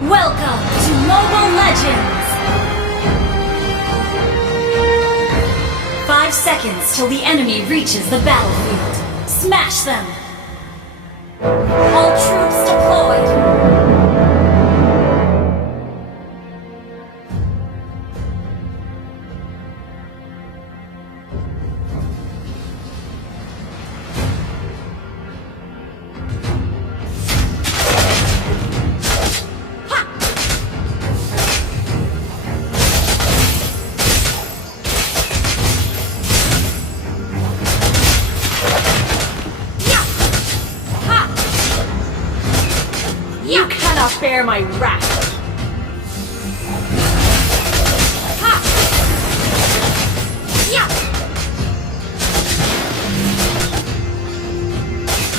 Welcome to Mobile Legends! 5 seconds till the enemy reaches the battlefield. Smash them! All troops deployed! You cannot bear my wrath! Ha! Yeah!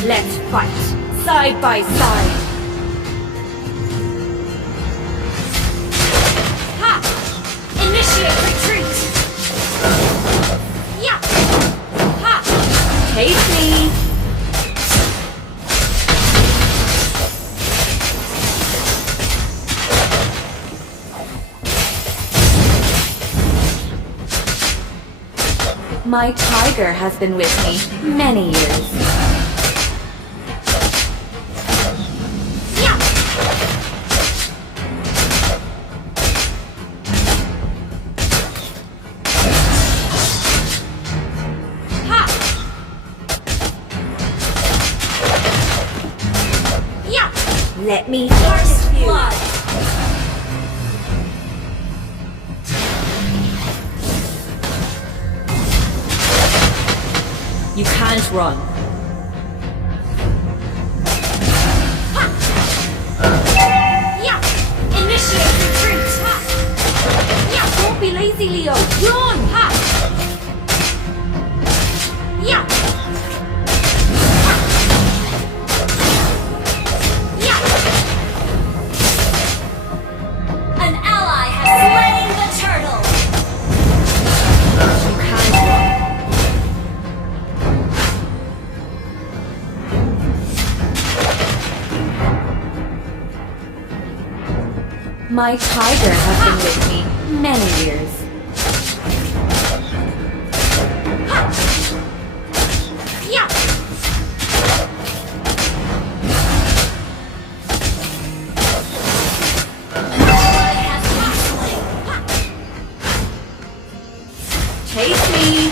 Let's fight, side by side! Ha! Initiate retreat! Yeah! Ha! Take me! My tiger has been with me many years. Yeah. Ha. Yeah. Let me harvest you. Blood. You can't run. Ha! Yeah! Initiate retreat! Ha! Yeah! Don't be lazy, Leo! Run! Ha! Yeah! Ha! Yeah! An ally has slain the turtle! You can't run. My tiger has been with me many years. Yeah. An ally has been slain. Chase me.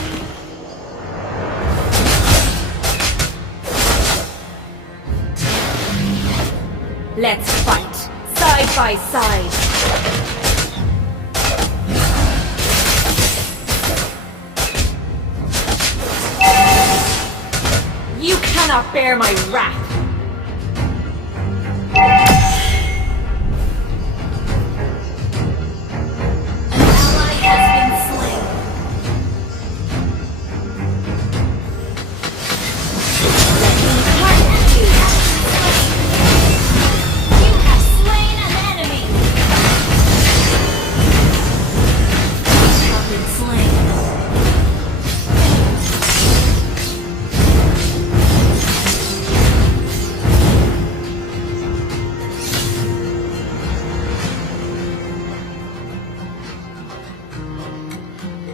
Let's fight. Side by side. You cannot bear my wrath. An ally has been slain. Let me harvest you. You have slain an enemy. You have been slain.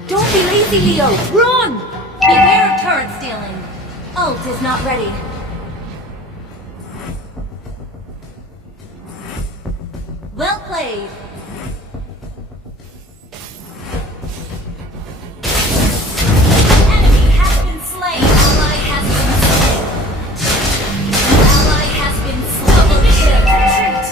Don't be lazy, Leo! Run! Beware of turret stealing. Ult is not ready. Well played. Enemy has been slain. Ally has been slain. Ally has been slain. Initiate retreat.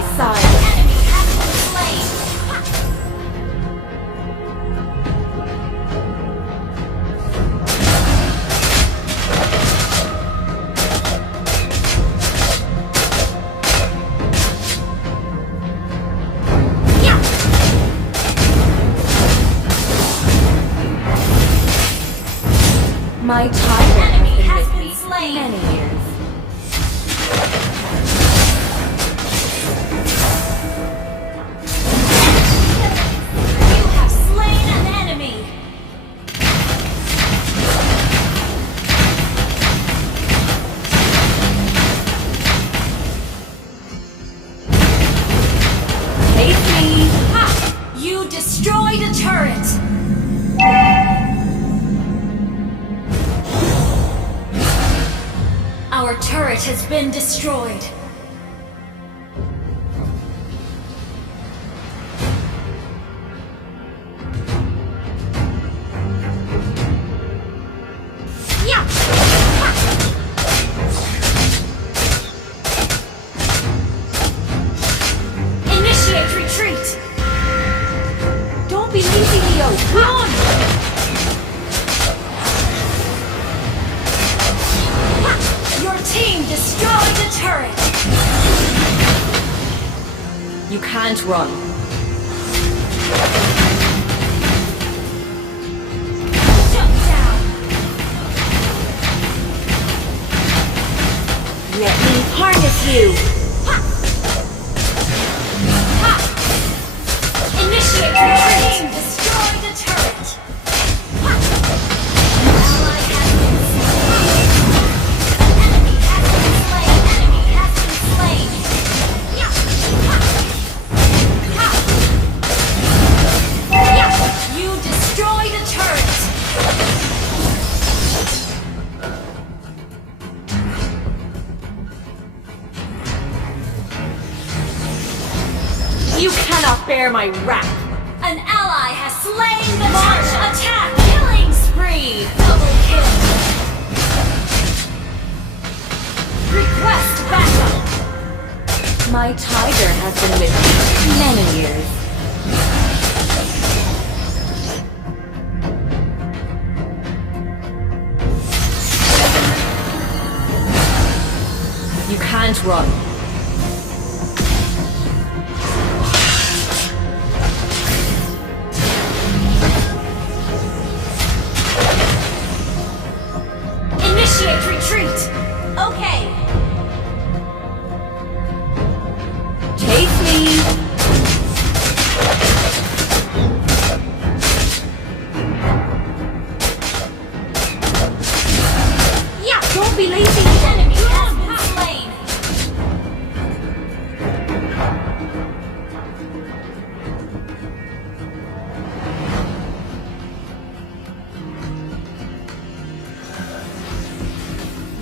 by side. Enemy has been slain. Yeah. My tiger Enemy has has been been with slain. me many years. You have slain an enemy. Take me. Ha! You destroyed a turret. Our turret has been destroyed. Yeah. Initiate retreat. Don't be lazy, Leo. Run! Your team destroyed the turret. You can't run. Shut down. Let me harness you. Initiate retreat. Team destroyed the turret. Ally has been slain. Enemy has been slain. Enemy has been slain. Yeah. Yeah. You destroyed a turret. You cannot bear my wrath. An ally has slain the March attack! Killing spree! Double kill! Request backup! My tiger has been with me many years. You can't run. Initiate retreat! Okay. Chase me. Yeah! Don't be lazy. Enemy has been slain!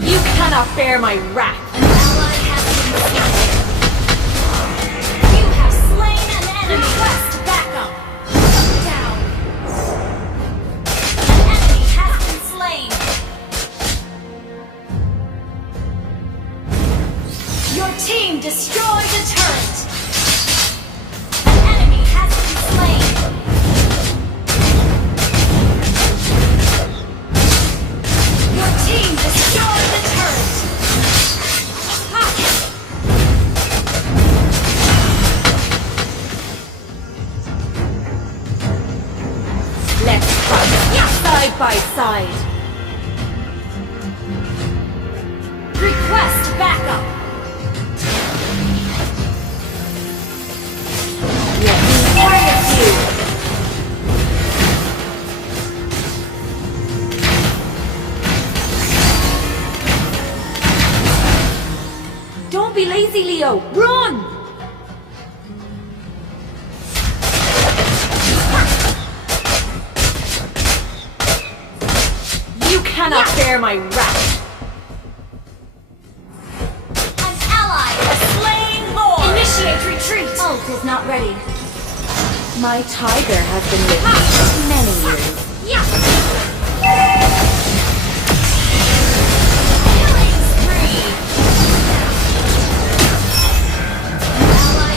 You cannot bear my wrath. An ally has been slain. You have slain an enemy. Request backup. Shut down. An enemy has been slain. Your team destroyed the turret. An enemy has been slain. Your team destroyed the turret. Ha! Let's fight. Side by side. Request backup. Let me harness you. Don't be lazy, Leo. Run! You cannot bear my wrath. An ally has slain more. Initiate retreat. Ult is not ready. My tiger has been with me many years. Yeah. Killing spree. An ally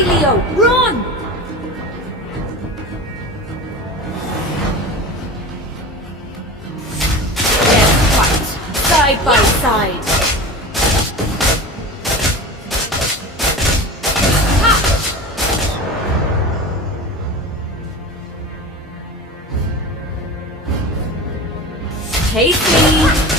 Easy, Leo! Run! Let's fight! Side by side! Taste me!